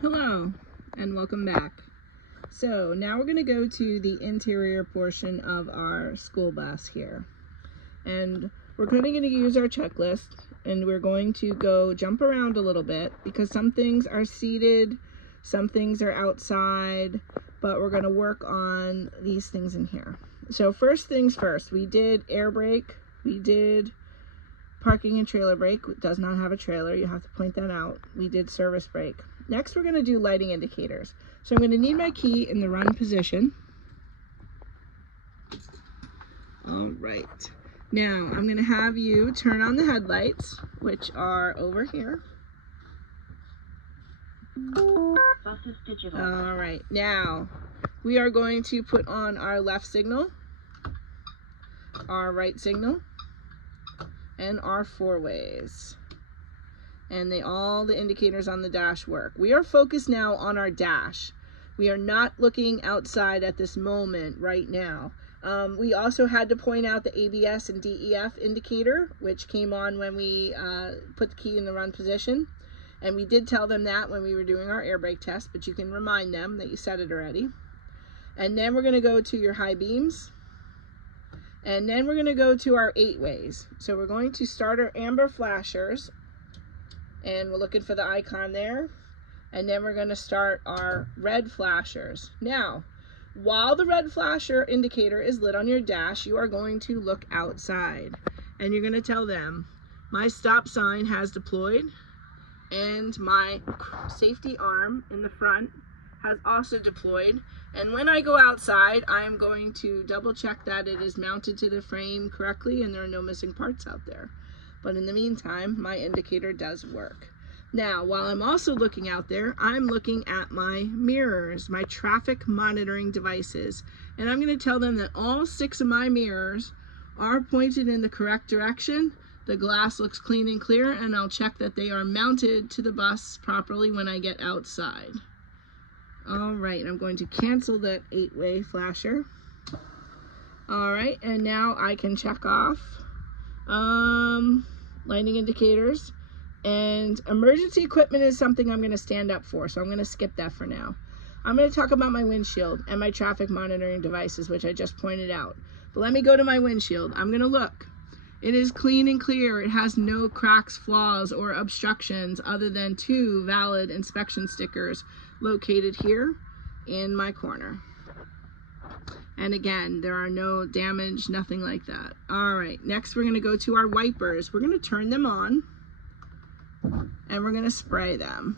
Hello and welcome back. So now we're going to go to the interior portion of our school bus here, and we're going to use our checklist, and we're going to go jump around a little bit because some things are seated, some things are outside, but we're going to work on these things in here. So first things first, we did air brake, we did parking and trailer brake. It does not have a trailer, you have to point that out. We did service brake. Next, we're going to do lighting indicators. So I'm going to need my key in the run position. All right. Now, I'm going to have you turn on the headlights, which are over here. Bus is digital. All right. Now, we are going to put on our left signal, our right signal, and our four-ways. And all the indicators on the dash work. We are focused now on our dash. We are not looking outside at this moment right now. We also had to point out the ABS and DEF indicator, which came on when we put the key in the run position. And we did tell them that when we were doing our air brake test, but you can remind them that you said it already. And then we're going to go to your high beams. And then we're going to go to our 8-ways. So we're going to start our amber flashers. And we're looking for the icon there. And then we're going to start our red flashers. Now, while the red flasher indicator is lit on your dash, you are going to look outside. And you're going to tell them, my stop sign has deployed and my safety arm in the front has also deployed. And when I go outside, I am going to double check that it is mounted to the frame correctly and there are no missing parts out there. But in the meantime, my indicator does work. Now, while I'm also looking out there, I'm looking at my mirrors, my traffic monitoring devices. And I'm going to tell them that all 6 of my mirrors are pointed in the correct direction. The glass looks clean and clear, and I'll check that they are mounted to the bus properly when I get outside. All right, I'm going to cancel that 8-way flasher. All right, and now I can check off lighting indicators, and emergency equipment is something I'm going to stand up for, so I'm going to skip that for now. I'm going to talk about my windshield and my traffic monitoring devices, which I just pointed out. But let me go to my windshield. I'm going to look. It is clean and clear. It has no cracks, flaws, or obstructions other than 2 valid inspection stickers located here in my corner. And again, there are no damage, nothing like that. All right, next we're going to go to our wipers. We're going to turn them on and we're going to spray them.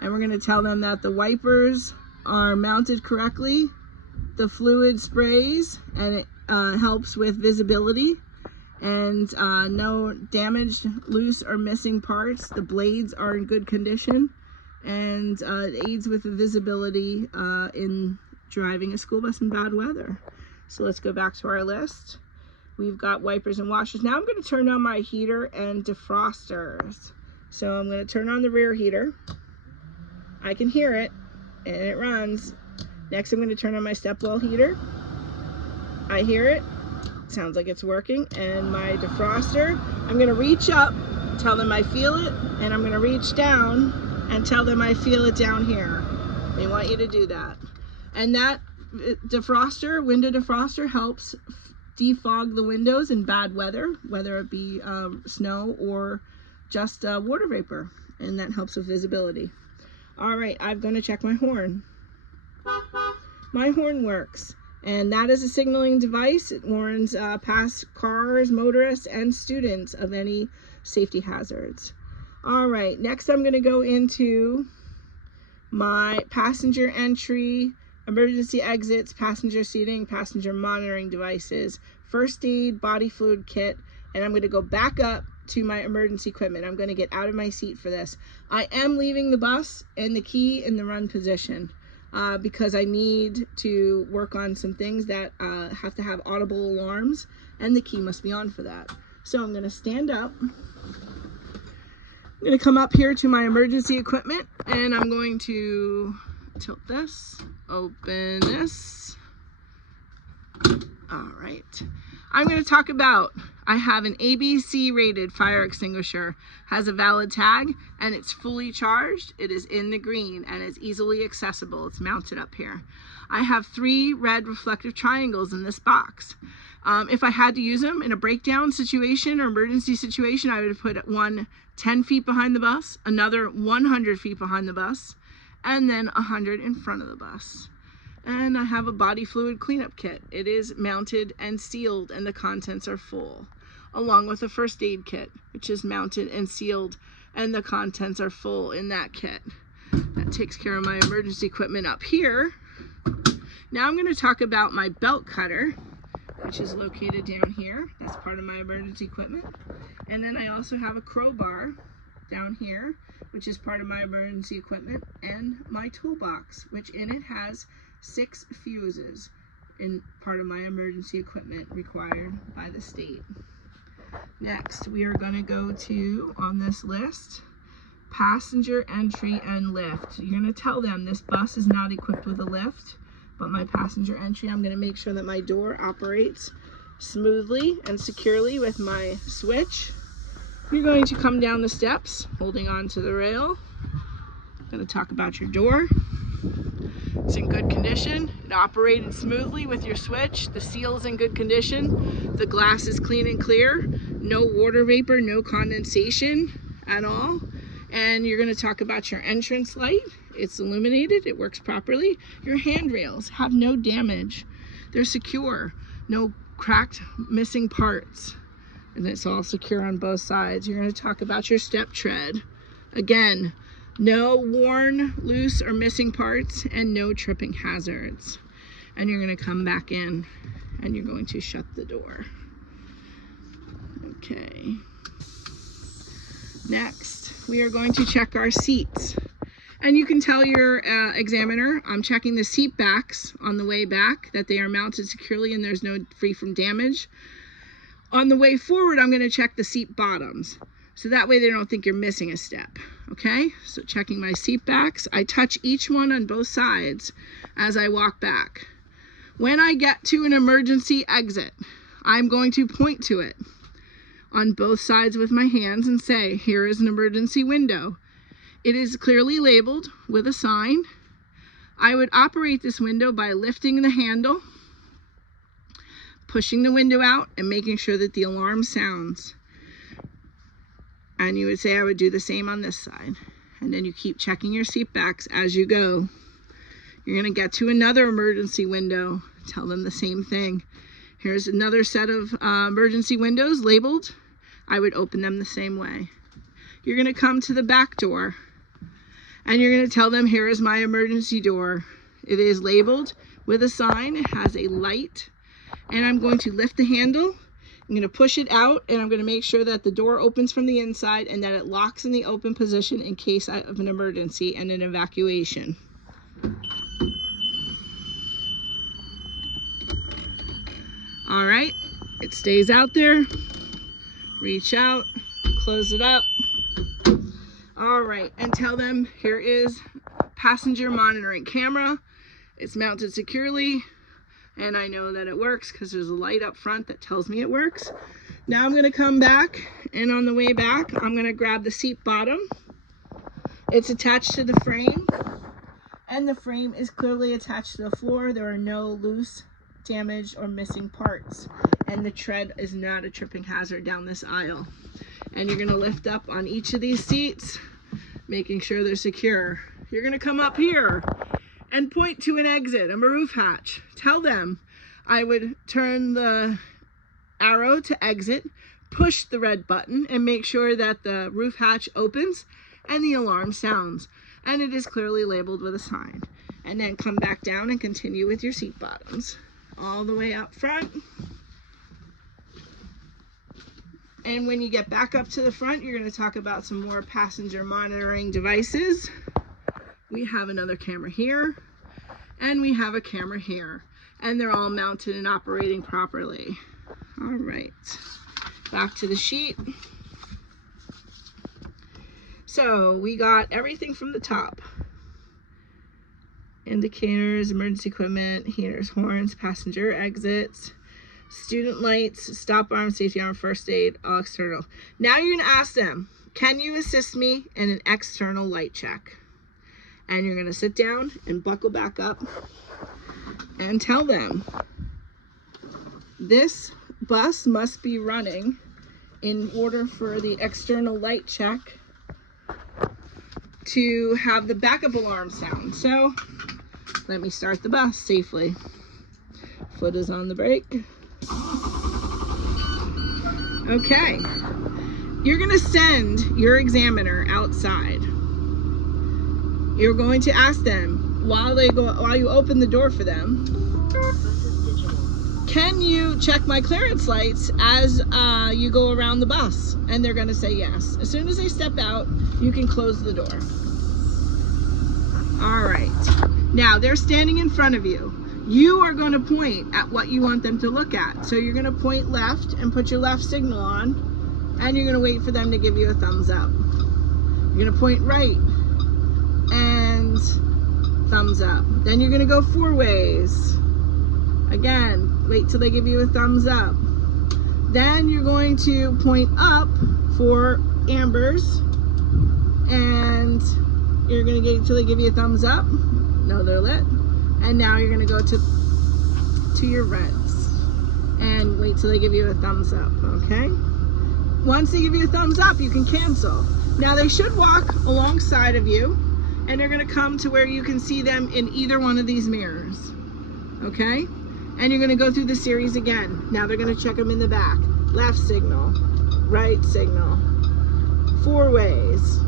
And we're going to tell them that the wipers are mounted correctly. The fluid sprays and it helps with visibility. And no damaged, loose, or missing parts. The blades are in good condition. And it aids with the visibility in driving a school bus in bad weather. So let's go back to our list. We've got wipers and washers. Now I'm going to turn on my heater and defrosters. So I'm going to turn on the rear heater. I can hear it and it runs. Next I'm going to turn on my step well heater. I hear it. Sounds like it's working. And my defroster, I'm going to reach up, tell them I feel it, and I'm going to reach down and tell them I feel it down here. They want you to do that. And that defroster, window defroster, helps defog the windows in bad weather, whether it be snow or just water vapor, and that helps with visibility. All right, I'm going to check my horn. My horn works, and that is a signaling device. It warns past cars, motorists, and students of any safety hazards. All right, next I'm going to go into my passenger entry, emergency exits, passenger seating, passenger monitoring devices, first aid, body fluid kit, and I'm going to go back up to my emergency equipment. I'm going to get out of my seat for this. I am leaving the bus and the key in the run position because I need to work on some things that have to have audible alarms, and the key must be on for that. So I'm going to stand up. I'm going to come up here to my emergency equipment, and I'm going to tilt this, open this. All right. I'm going to talk about, I have an ABC rated fire extinguisher, has a valid tag, and it's fully charged. It is in the green and it's easily accessible. It's mounted up here. I have 3 red reflective triangles in this box. If I had to use them in a breakdown situation or emergency situation, I would put one 10 feet behind the bus, another 100 feet behind the bus, and then 100 in front of the bus. And I have a body fluid cleanup kit. It is mounted and sealed and the contents are full, along with a first aid kit, which is mounted and sealed and the contents are full in that kit. That takes care of my emergency equipment up here. Now I'm going to talk about my belt cutter, which is located down here. That's part of my emergency equipment. And then I also have a crowbar down here, which is part of my emergency equipment, and my toolbox, which in it has 6 fuses in part of my emergency equipment required by the state. Next, we are going to go to, on this list, passenger entry and lift. You're going to tell them this bus is not equipped with a lift, but my passenger entry, I'm going to make sure that my door operates smoothly and securely with my switch. You're going to come down the steps holding on to the rail. I'm going to talk about your door. It's in good condition. It operated smoothly with your switch. The seal is in good condition. The glass is clean and clear. No water vapor, no condensation at all. And you're going to talk about your entrance light. It's illuminated. It works properly. Your handrails have no damage. They're secure. No cracked, missing parts. And it's all secure on both sides. You're going to talk about your step tread. Again, no worn, loose, or missing parts, and no tripping hazards. And you're going to come back in and you're going to shut the door. Okay. Next, we are going to check our seats. And you can tell your examiner, I'm checking the seat backs on the way back, that they are mounted securely and there's no free from damage. On the way forward, I'm going to check the seat bottoms, so that way they don't think you're missing a step. Okay, so checking my seat backs, I touch each one on both sides as I walk back. When I get to an emergency exit, I'm going to point to it on both sides with my hands and say, here is an emergency window. It is clearly labeled with a sign. I would operate this window by lifting the handle, pushing the window out, and making sure that the alarm sounds. And you would say I would do the same on this side. And then you keep checking your seat backs as you go. You're going to get to another emergency window. Tell them the same thing. Here's another set of emergency windows labeled. I would open them the same way. You're going to come to the back door. And you're going to tell them, here is my emergency door. It is labeled with a sign. It has a light. And I'm going to lift the handle. I'm going to push it out, and I'm going to make sure that the door opens from the inside and that it locks in the open position in case of an emergency and an evacuation. All right, it stays out there. Reach out, close it up. All right, and tell them, here is passenger monitoring camera. It's mounted securely. And I know that it works because there's a light up front that tells me it works. Now I'm going to come back, and on the way back, I'm going to grab the seat bottom. It's attached to the frame, and the frame is clearly attached to the floor. There are no loose, damaged, or missing parts. And the tread is not a tripping hazard down this aisle. And you're going to lift up on each of these seats, making sure they're secure. You're going to come up here and point to an exit, a roof hatch. Tell them I would turn the arrow to exit, push the red button, and make sure that the roof hatch opens and the alarm sounds. And it is clearly labeled with a sign. And then come back down and continue with your seat bottoms. All the way up front. And when you get back up to the front, you're going to talk about some more passenger monitoring devices. We have another camera here, and we have a camera here, and they're all mounted and operating properly. All right, back to the sheet. So we got everything from the top. Indicators, emergency equipment, heaters, horns, passenger exits, student lights, stop arm, safety arm, first aid, all external. Now you're going to ask them, can you assist me in an external light check? And you're going to sit down and buckle back up and tell them, this bus must be running in order for the external light check to have the backup alarm sound. So let me start the bus safely. Foot is on the brake. Okay. You're going to send your examiner outside. You're going to ask them while you open the door for them, can you check my clearance lights as you go around the bus? And they're going to say yes. As soon as they step out, you can close the door. All right. Now they're standing in front of you. You are going to point at what you want them to look at. So you're going to point left and put your left signal on, and you're going to wait for them to give you a thumbs up. You're going to point right and thumbs up. Then you're going to go 4 ways. Again, wait till they give you a thumbs up. Then you're going to point up for ambers, and you're going to get till they give you a thumbs up. No, they're lit. And now you're going to go to your reds and wait till they give you a thumbs up, okay? Once they give you a thumbs up, you can cancel. Now they should walk alongside of you, and they're going to come to where you can see them in either one of these mirrors, okay? And you're going to go through the series again. Now they're going to check them in the back. Left signal, right signal, 4 ways.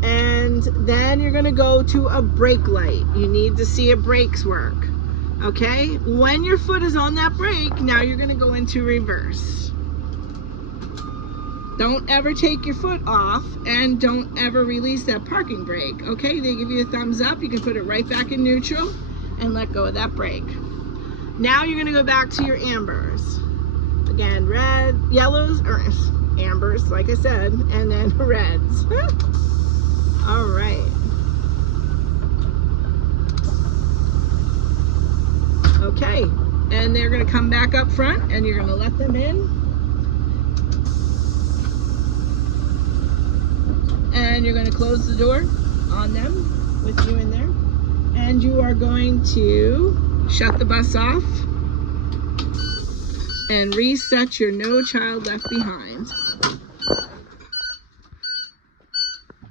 And then you're going to go to a brake light. You need to see if brakes work. Okay? When your foot is on that brake, now you're going to go into reverse. Don't ever take your foot off, and don't ever release that parking brake. Okay? They give you a thumbs up. You can put it right back in neutral and let go of that brake. Now you're going to go back to your ambers. Again, red, yellows, or ambers, like I said, and then reds. All right. Okay, and they're going to come back up front, and you're going to let them in. And you're going to close the door on them with you in there. And you are going to shut the bus off and reset your No Child Left Behind.